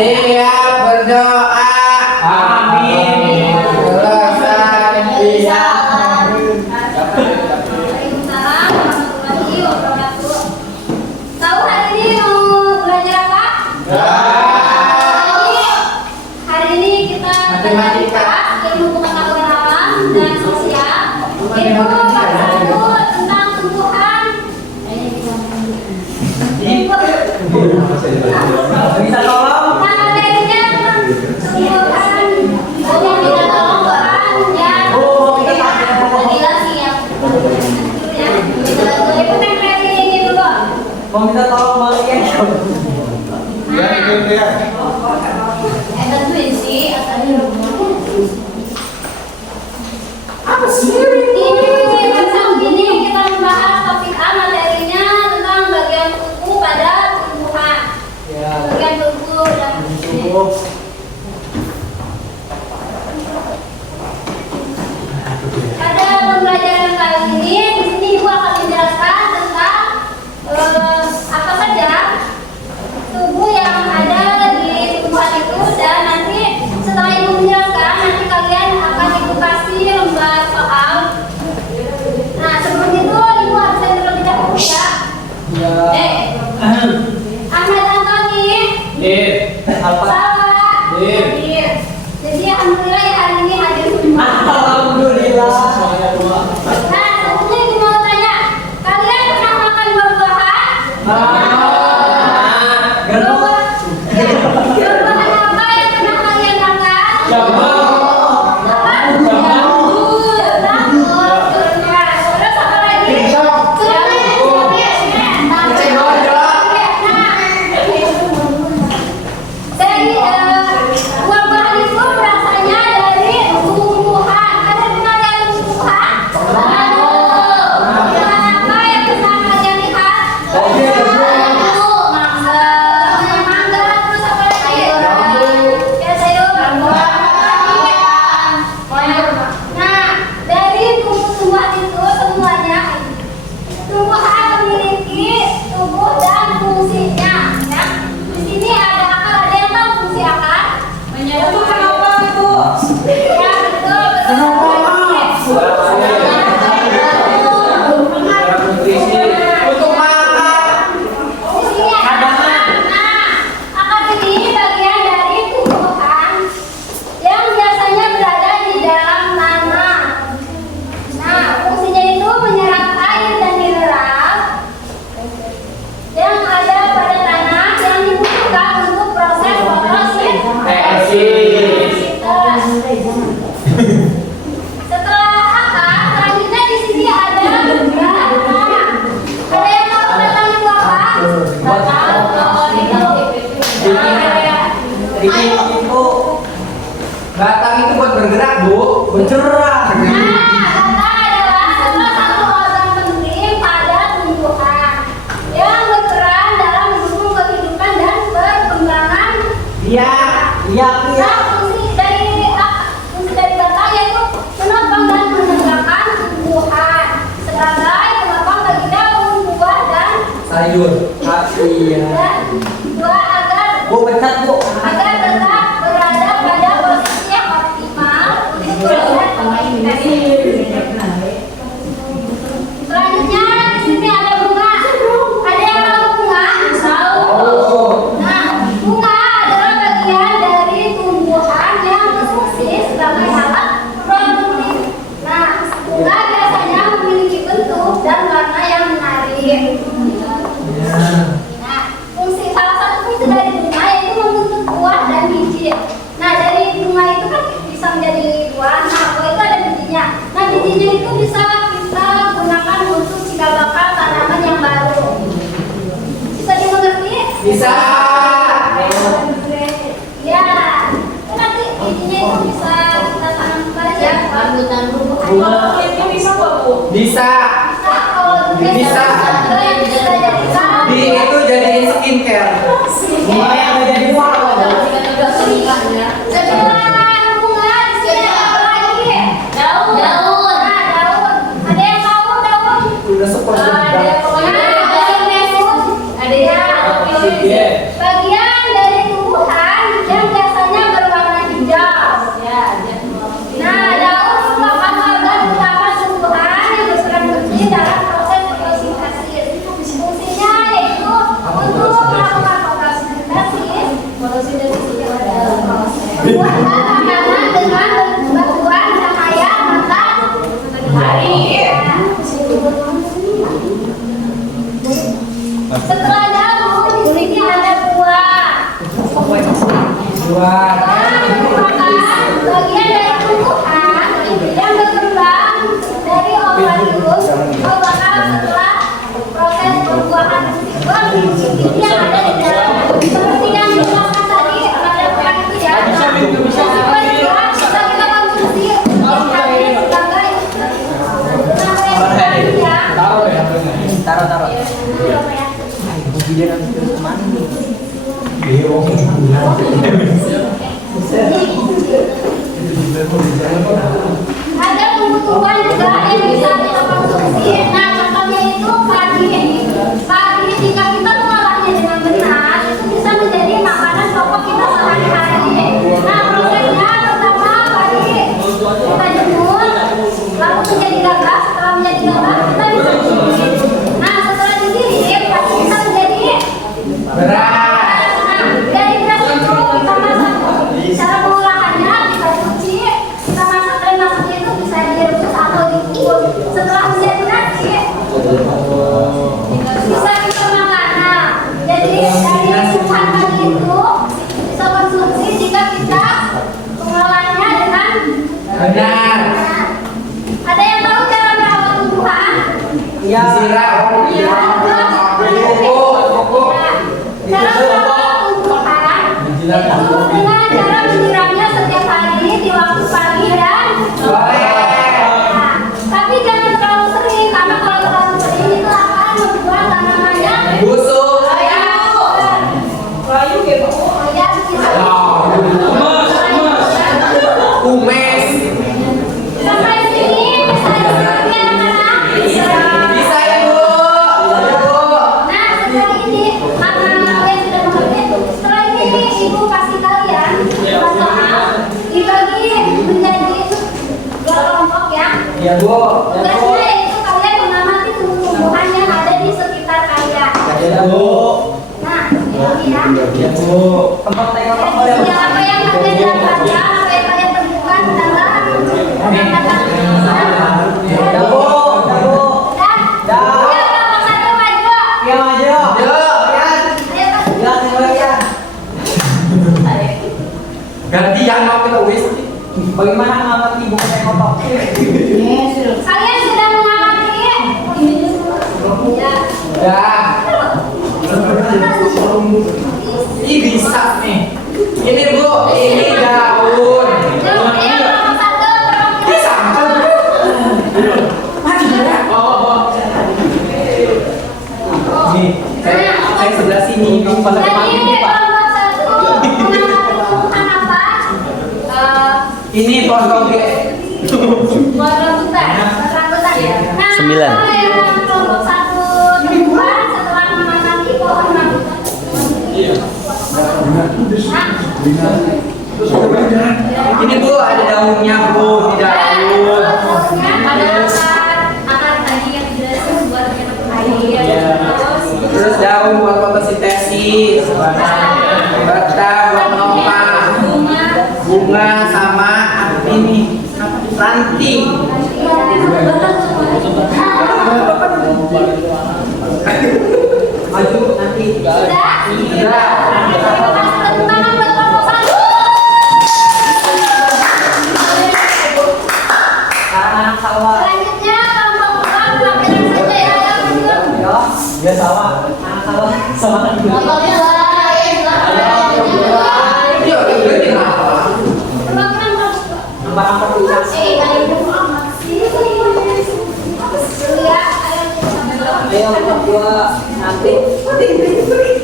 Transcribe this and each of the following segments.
Siap berdoa. Amin. Selesai. Iya. Tahu hari ini mau belajar apa? Hari ini kita Matematika. ilmu pengetahuan alam dan sosial. Itu bab 1 tentang tumbuhan. Bisa tolong? Materinya tumbuhan. Yang kita tolong yang jadilah siap. Itu materi ini dulu. Mau minta tolong balikin? Bantuin sih asalnya. Apa sih? Ini kita membahas topik A, materinya tentang bagian tubuh pada tumbuhan. Bagian tubuh dan pada pembelajaran kali ini, di sini Ibu akan menjelaskan tentang apa saja tubuh yang ada di tumbuhan itu, dan nanti setelah Ibu menjelaskan, nanti kalian akan Ibu kasih lembar soal. Nah, sebelum itu Ibu harus terlebih dahulu ya. Ahmad Antoni. Apa? Salah. Jadi alhamdulillah ya hari ini hadir semua. Alhamdulillah. Nah, sebelumnya Ibu mau tanya, kalian pernah makan buah-buahan? Buah-buahan apa yang pernah kalian makan? Apa? Jambu. Terus apa lagi? Dari buah-buahan itu berasanya dari tumbuhan. Kalian pernah lihat tumbuhan? Tumbuhan apa yang pernah kalian lihat? Mangga, terus apa lagi? Ya, sayur. Nah, dari tumbuh-tumbuhan itu semuanya, tumbuhan memiliki tubuh dan fungsinya. Ya. Di sini ada akar, ada yang tahu fungsi akar? Itu kenapa itu? Ya, betul. Untuk makan. Di sini ada. Nah, akar ini bagian dari tumbuhan yang biasanya berada di dalam tanah. Nah, fungsinya itu menyerap air dan mineral yang ada pada tanah yang dibutuhkan untuk proses fotosintesis. Setelah akar, selanjutnya di sini ada batang. Ada yang tahu batang itu apa? Batang itu buat bergerak, Bu. Bergerak. Nah, batang adalah salah satu organ penting pada tumbuhan yang berperan dalam mendukung kehidupan dan perkembangan. Iya. Nah, fungsi dari batang yaitu menopang dan menegakkan tumbuhan sebagai penopang bagi daun, buah, dan Sayur. dua agar Pecat, Bu. tetap berada pada posisi yang optimal untuk proses fotosintesis. Selanjutnya di sini ada bunga. Ada yang tahu bunga? Nah, bunga adalah bagian dari tumbuhan yang berfungsi sebagai alat produktif. Nah, bunga biasanya memiliki bentuk dan warna yang menarik. Nah, salah satu fungsi dari bunga yaitu membentuk buah dan biji. Nah, dari bunga itu kan bisa menjadi buah. Nah, buah itu ada bijinya. Nah, bijinya itu bisa kita gunakan untuk cikal bakal tanaman yang baru. Bisa dimengerti? Bisa. Ya. Nanti bijinya itu bisa kita tanam kembali ya. Bisa. Bisa kalau Bisa. bisa jadikan Itu jadi skincare. Bunga yang ada di luar. setelah bunga di sini ada apa lagi? Daun. Nah, daun. Ada yang tahu daun? Udah seperti Bagian dari tumbuhan merupakan bagian dari tumbuhan yang berkembang dari ovarium bakal setelah proses pembuahan ini yang ada di dalam. Seperti yang dijelaskan tadi pada pekan itu ya. Sesuai dengan bisa kita konsumsi sebagai Taruh. Ada kebutuhan juga yang bisa kita konsumsi. Nah, contohnya itu padi. Padi jika kita mengolahnya dengan benar, itu bisa menjadi makanan pokok kita sehari-hari. Nah, prosesnya pertama padi kita jemur, lalu menjadi gabah. Setelah menjadi gabah, kita bisa giling. Nah, setelah digiling, padi bisa menjadi beras. Nah, dari beras itu kita masak. Cara pengolahannya kita cuci, kita masak dan masaknya itu bisa direbus atau dikukus. Setelah menjadi nasi, bisa kita makan. Nah, jadi dari tumbuhan tadi itu bisa konsumsi jika kita mengolahnya dengan Benar. benar. Ada yang tahu cara merawat tumbuhan? Ya. Disiram. Iya. Pupuk. Cara merawat tumbuhan itu dengan cara menyiramnya setiap hari di waktu pagi dan Sore. Nah, tapi jangan terlalu sering karena kalau terlalu sering itu akan membuat tanamannya Busuk. Kayu gitu. ya bisa. Kumes. Sampai sini bisa dimengerti anak-anak? Bisa. Bisa ya, Bu? Nah, setelah ini anak-anak yang sudah mengerti, setelah ini ibu kasih kalian soal dibagi menjadi dua kelompok ya. Ya, Bu. Tugasnya yaitu kalian mengamati tumbuh-tumbuhan yang ada di sekitar kalian. Ya, Bu. Nah, ini ya. Ya, Bu. Tempat tengok Jadi apa yang kalian dapatkan, apa yang kalian temukan adalah kata-kata Ya, Bu. dan ya, kelompok satu maju. Ya, maju. Yo. Ayo, Pak. Jelasin lagi. Gantian mau kita wis. Bagaimana mengamati buku kotak? Kalian sudah mengamati? Ya. Ya. Ini bisa nih. Ini, Bu. Ini daun. Ayo, kelompok satu, kelompok Ini sama. Maju ya. Nih, saya sebelah sini. Kamu pada Jadi depan. kelompok satu mengamati tumbuhan apa? Ini pohon toge. Buat rambutan ya. Nah, 9. kalau yang kelompok satu tumbuhan setelah mengamati pohon rambutan. Ini, Bu, ada daunnya, Bu. Di daun. Ada akar tadi yang dijelasin buat air. Terus daun buat fotosintesis. Batang buat nompa. Bunga sama ini ranting. Maju nanti. Sudah? Sudah. Kasih tepuk tangan buat kelompok satu. Anak sawah. Selanjutnya kelompok dua penampilan saja ya. Ayo, Ya, sawah. Anak sawah. Sawah. kelompok dua. Yuk, ini apa? Penampilan kelompok dua. Nampak-nampak tulisan. Ayo dulu ya, ayo kita sampai bawah. Ayo, kelompok dua. Nanti.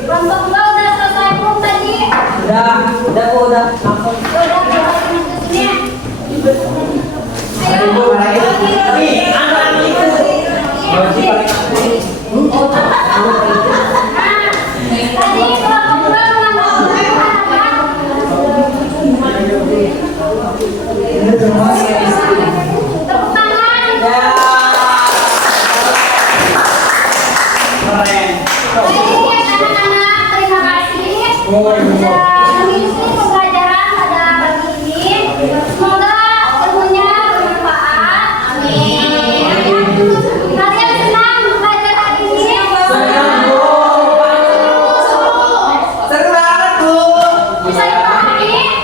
Kelompok dua udah selesai belum tadi? Udah, Bu, udah. Langsung. Udah, kita lanjut ke sini. Ayo. Bu, lagi. Anak itu. Tadi kelompok dua mengambil tumbuhan apa? Tepuk tangan. Ya. Keren. Baik, anak-anak, terima kasih sudah mengikuti pembelajaran pada pagi ini. Semoga ilmunya bermanfaat. Amin. Kalian senang belajar hari ini? Senang, Bu. Seru banget, Bu. Bisa dipahami?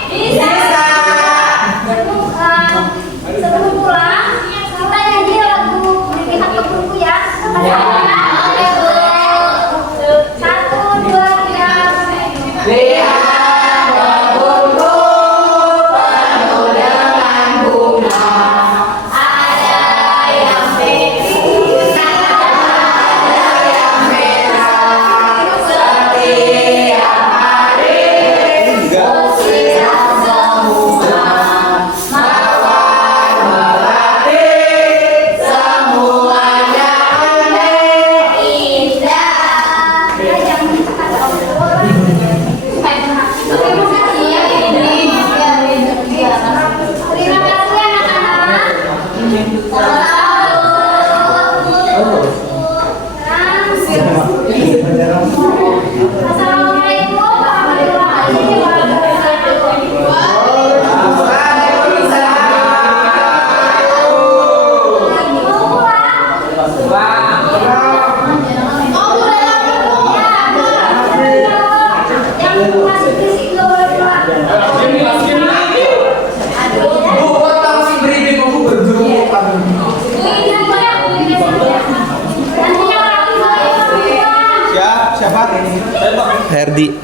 di